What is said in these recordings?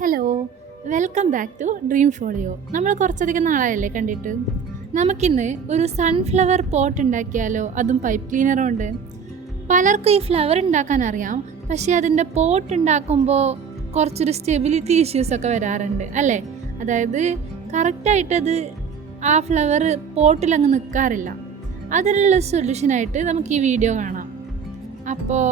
Hello, welcome back to Dream Folio. നമ്മൾ കുറച്ചധികം നാളായല്ലേ കണ്ടിട്ട്. നമുക്കിന്ന് ഒരു സൺഫ്ലവർ പോട്ട് ഉണ്ടാക്കിയാലോ, അതും പൈപ്പ് ക്ലീനറും ഉണ്ട്. പലർക്കും ഈ ഫ്ലവർ ഉണ്ടാക്കാൻ അറിയാം, പക്ഷേ അതിൻ്റെ പോട്ട് ഉണ്ടാക്കുമ്പോൾ കുറച്ചൊരു സ്റ്റെബിലിറ്റി ഇഷ്യൂസൊക്കെ വരാറുണ്ട് അല്ലേ. അതായത് കറക്റ്റായിട്ടത് ആ ഫ്ലവർ പോട്ടിലങ്ങ് നിൽക്കാറില്ല. അതിനുള്ള സൊല്യൂഷനായിട്ട് നമുക്ക് ഈ വീഡിയോ കാണാം. അപ്പോൾ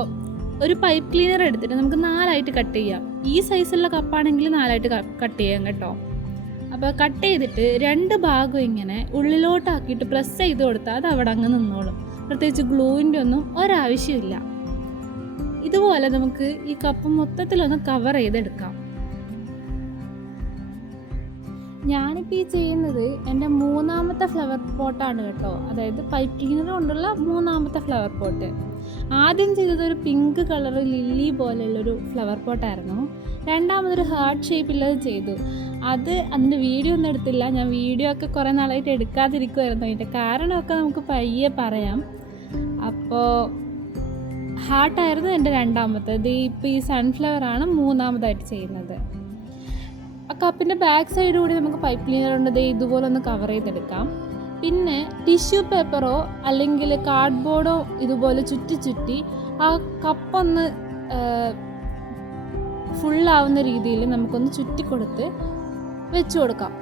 ഒരു പൈപ്പ് ക്ലീനർ എടുത്തിട്ട് നമുക്ക് 4ആയിട്ട് കട്ട് ചെയ്യാം. ഈ സൈസുള്ള കപ്പാണെങ്കിൽ 4ആയിട്ട് കട്ട് ചെയ്യാം കേട്ടോ. അപ്പോൾ കട്ട് ചെയ്തിട്ട് 2 ഭാഗം ഇങ്ങനെ ഉള്ളിലോട്ടാക്കിയിട്ട് പ്രസ് ചെയ്ത് കൊടുത്താൽ അത് അവിടെ അങ്ങ് നിന്നോളും. പ്രത്യേകിച്ച് ഗ്ലൂവിൻ്റെ ഒന്നും ഒരാവശ്യമില്ല. ഇതുപോലെ നമുക്ക് ഈ കപ്പ് മൊത്തത്തിലൊന്ന് കവർ ചെയ്തെടുക്കാം. ഞാനിപ്പോൾ ഈ ചെയ്യുന്നത് എൻ്റെ 3ാമത്തെ ഫ്ലവർ പോട്ടാണ് കേട്ടോ. അതായത് പൈപ്പ് ക്ലീനർ കൊണ്ടുള്ള 3ാമത്തെ ഫ്ലവർ പോട്ട്. ആദ്യം ചെയ്തത് ഒരു പിങ്ക് കളർ ലില്ലി പോലെയുള്ളൊരു ഫ്ലവർ പോട്ടായിരുന്നു. രണ്ടാമതൊരു ഹാർട്ട് ഷേപ്പിലുള്ളത് ചെയ്തു. അതിൻ്റെ വീഡിയോ ഒന്നും എടുത്തില്ല. ഞാൻ വീഡിയോ ഒക്കെ കുറേ നാളായിട്ട് എടുക്കാതിരിക്കുമായിരുന്നു. അതിൻ്റെ കാരണമൊക്കെ നമുക്ക് പയ്യെ പറയാം. അപ്പോൾ ഹാർട്ടായിരുന്നു എൻ്റെ രണ്ടാമത്തേത്. ഇപ്പോൾ ഈ സൺഫ്ലവറാണ് 3ാമതായിട്ട് ചെയ്യുന്നത്. ആ കപ്പിൻ്റെ ബാക്ക് സൈഡ് കൂടി നമുക്ക് പൈപ്പ് ക്ലീനർ കൊണ്ട് ഇതുപോലെ ഒന്ന് കവർ ചെയ്തെടുക്കാം. പിന്നെ ടിഷ്യൂ പേപ്പറോ അല്ലെങ്കിൽ കാർഡ്ബോർഡോ ഇതുപോലെ ചുറ്റി ആ കപ്പൊന്ന് ഫുള്ളാവുന്ന രീതിയിൽ നമുക്കൊന്ന് ചുറ്റിക്കൊടുത്ത് വെച്ച് കൊടുക്കാം.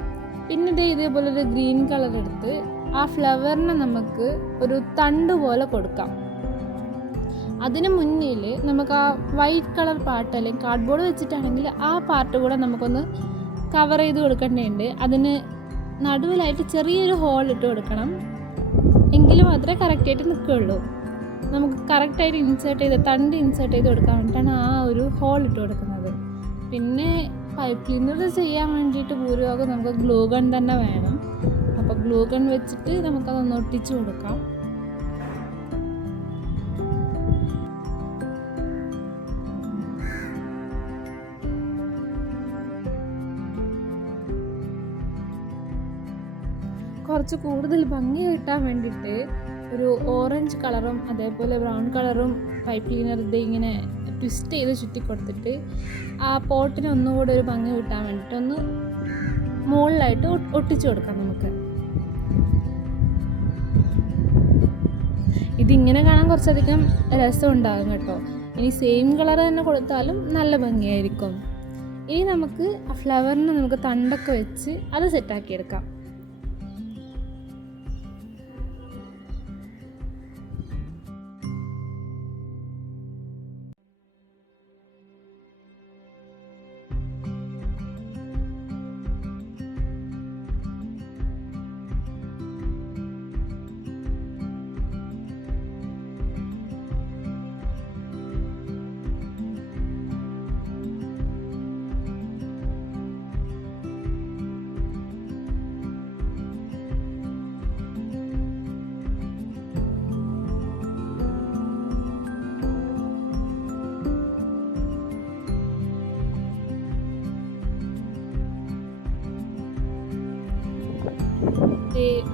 പിന്നെ ഇതേപോലെ ഒരു ഗ്രീൻ കളർ എടുത്ത് ആ ഫ്ലവറിനെ നമുക്ക് ഒരു തണ്ട് പോലെ കൊടുക്കാം. അതിന് മുന്നിൽ നമുക്ക് ആ വൈറ്റ് കളർ പാർട്ട് അല്ലെങ്കിൽ കാർഡ്ബോർഡ് വെച്ചിട്ടാണെങ്കിൽ ആ പാർട്ട് കൂടെ നമുക്കൊന്ന് കവർ ചെയ്ത് കൊടുക്കേണ്ടതുണ്ട്. അതിന് നടുവിലായിട്ട് ചെറിയൊരു ഹോൾ ഇട്ട് കൊടുക്കണം. എങ്കിലും മാത്രമേ കറക്റ്റായിട്ട് നിൽക്കുകയുള്ളൂ. നമുക്ക് കറക്റ്റായിട്ട് തണ്ട് ഇൻസേർട്ട് ചെയ്ത് കൊടുക്കാൻ വേണ്ടിയിട്ടാണ് ആ ഒരു ഹോൾ ഇട്ട് കൊടുക്കുന്നത്. പിന്നെ പൈപ്പ് ക്ലീനർ ചെയ്യാൻ വേണ്ടിയിട്ട് ഭൂരിഭാഗം നമുക്ക് ഗ്ലൂ ഗൺ തന്നെ വേണം. അപ്പോൾ ഗ്ലൂ ഗൺ വെച്ചിട്ട് നമുക്കതൊന്ന് ഒട്ടിച്ച് കൊടുക്കാം. കുറച്ച് കൂടുതൽ ഭംഗി കിട്ടാൻ വേണ്ടിയിട്ട് ഒരു ഓറഞ്ച് കളറും അതേപോലെ ബ്രൗൺ കളറും പൈപ്പ് ക്ലീനർ ഇങ്ങനെ ട്വിസ്റ്റ് ചെയ്ത് ചുറ്റി കൊടുത്തിട്ട് ആ പോട്ടിന് ഒന്നുകൂടെ ഒരു ഭംഗി കിട്ടാൻ വേണ്ടിയിട്ട് ഒന്ന് മുകളിലായിട്ട് ഒട്ടിച്ചു കൊടുക്കാം നമുക്ക്. ഇതിങ്ങനെ കാണാൻ കുറച്ചധികം രസം ഉണ്ടാകും കേട്ടോ. ഇനി സെയിം കളർ തന്നെ കൊടുത്താലും നല്ല ഭംഗിയായിരിക്കും. ഇനി നമുക്ക് ആ ഫ്ലവറിന് നമുക്ക് തണ്ടൊക്കെ വെച്ച് അത് സെറ്റാക്കിയെടുക്കാം.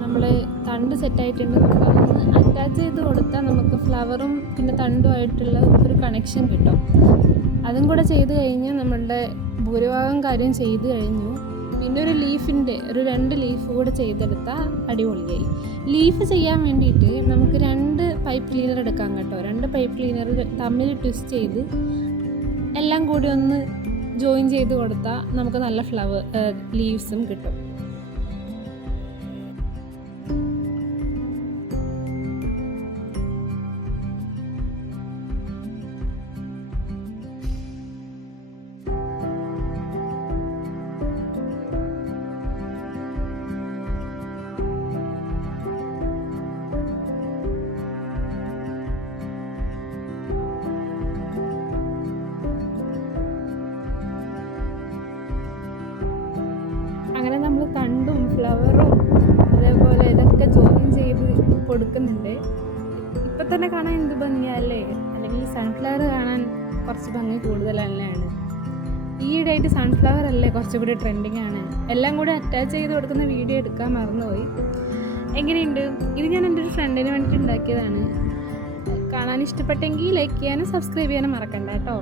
നമ്മൾ തണ്ട് സെറ്റായിട്ടുണ്ട്. നമുക്കതൊന്ന് അറ്റാച്ച് ചെയ്ത് കൊടുത്താൽ നമുക്ക് ഫ്ലവറും പിന്നെ തണ്ടുമായിട്ടുള്ള ഒരു കണക്ഷൻ കിട്ടും. അതും കൂടെ ചെയ്ത് കഴിഞ്ഞാൽ നമ്മളുടെ ഭൂരിഭാഗം കാര്യം ചെയ്ത് കഴിഞ്ഞു. പിന്നെ ഒരു 2 ലീഫ് കൂടെ ചെയ്തെടുത്താൽ അടിപൊളിയായി. ലീഫ് ചെയ്യാൻ വേണ്ടിയിട്ട് നമുക്ക് 2 പൈപ്പ് ക്ലീനർ എടുക്കാം കേട്ടോ. 2 പൈപ്പ് ക്ലീനർ തമ്മിൽ ട്വിസ്റ്റ് ചെയ്ത് എല്ലാം കൂടി ഒന്ന് ജോയിൻ ചെയ്ത് കൊടുത്താൽ നമുക്ക് നല്ല ലീവ്സും കിട്ടും. അങ്ങനെ നമ്മൾ തണ്ടും ഫ്ലവറും അതേപോലെ ഇതൊക്കെ ജോയിൻ ചെയ്ത് കൊടുക്കുന്നുണ്ട്. ഇപ്പം തന്നെ കാണാൻ എന്ത് ഭംഗിയല്ലേ. അല്ലെങ്കിൽ സൺഫ്ലവർ കാണാൻ കുറച്ച് ഭംഗി കൂടുതൽ തന്നെയാണ്. ഈയിടെയായിട്ട് സൺഫ്ലവർ അല്ലേ കുറച്ചുകൂടി ട്രെൻഡിങ് ആണ്. എല്ലാം കൂടി അറ്റാച്ച് ചെയ്ത് കൊടുക്കുന്ന വീഡിയോ എടുക്കാൻ മറന്നുപോയി. എങ്ങനെയുണ്ട്? ഇത് ഞാൻ എൻ്റെ ഒരു ഫ്രണ്ടിന് വേണ്ടിയിട്ട് ഉണ്ടാക്കിയതാണ്. കാണാൻ ഇഷ്ടപ്പെട്ടെങ്കിൽ ലൈക്ക് ചെയ്യാനും സബ്സ്ക്രൈബ് ചെയ്യാനും മറക്കണ്ട കേട്ടോ.